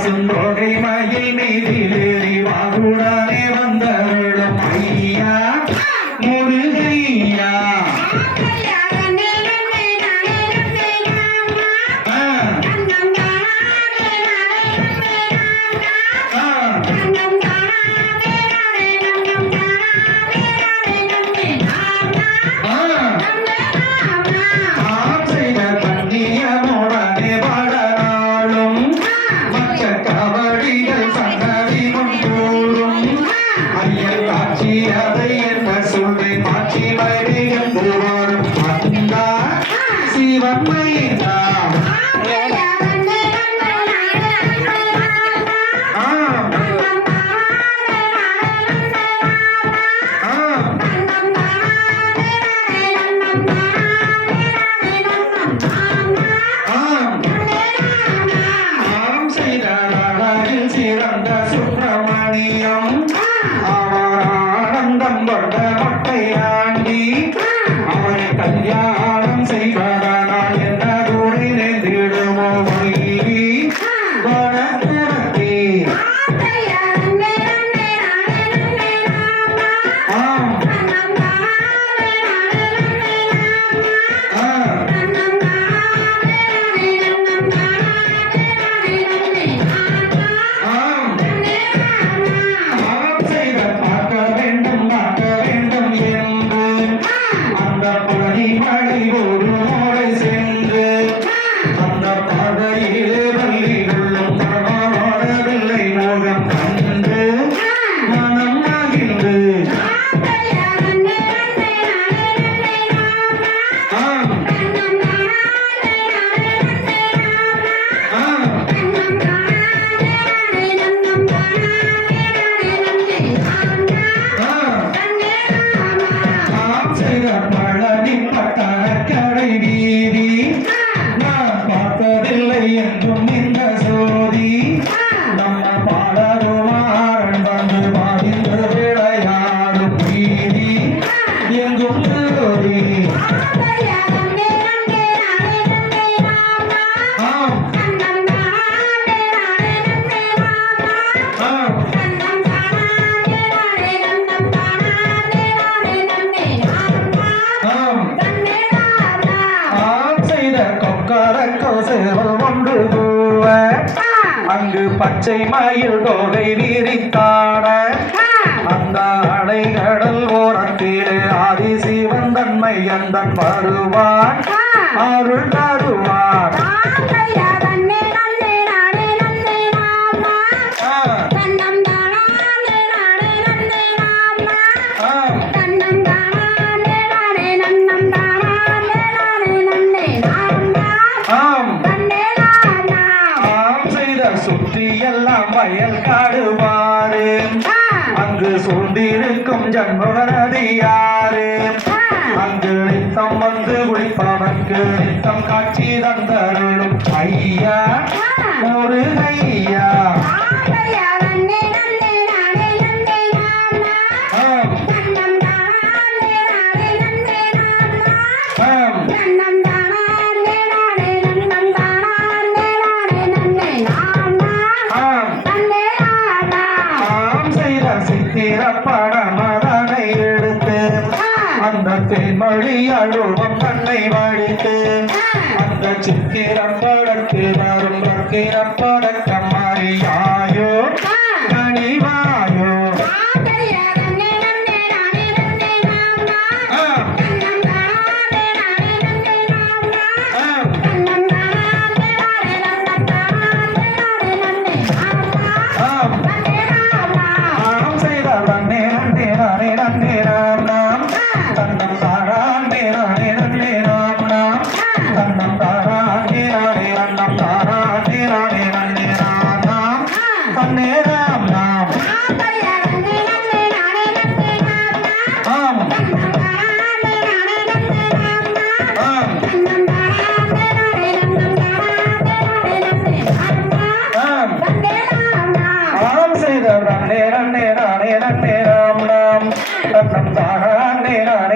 பசுந்தொகை மயில் மீதிலேறி வாகுடனே வந்தருளும் ஐயா முருகையா கல்யாணம் செய்வதனால் என்ன துணை நேர்ந்திடுமோ வனத்தே அங்கு பச்சை மயில் தோகை விரித்தாட அந்த அலைகடல் ஓரத்திலே ஆதிசிவன் தன்மை எந்தன் வருவான் அருள் தருவான் சுற்றியெல்லாம் வயல் காடுவாரு அங்கு சூழ்ந்திருக்கும் ஜன்மகனதியாரு அங்கு நித்தம் வந்து குளிப்பவர்க்கு நித்தம் காட்சி தந்தருளும் ஐயா முருகையா படமதனை எடுத்து அந்த தேன்மொழி அழுவம் தன்னை வழித்து அந்த சித்திரம் படத்து வரும் பத்திரம் படக்கம் மாறியாயோ கனிவாயோ தன்னம் தாரான் தன்னம் தானே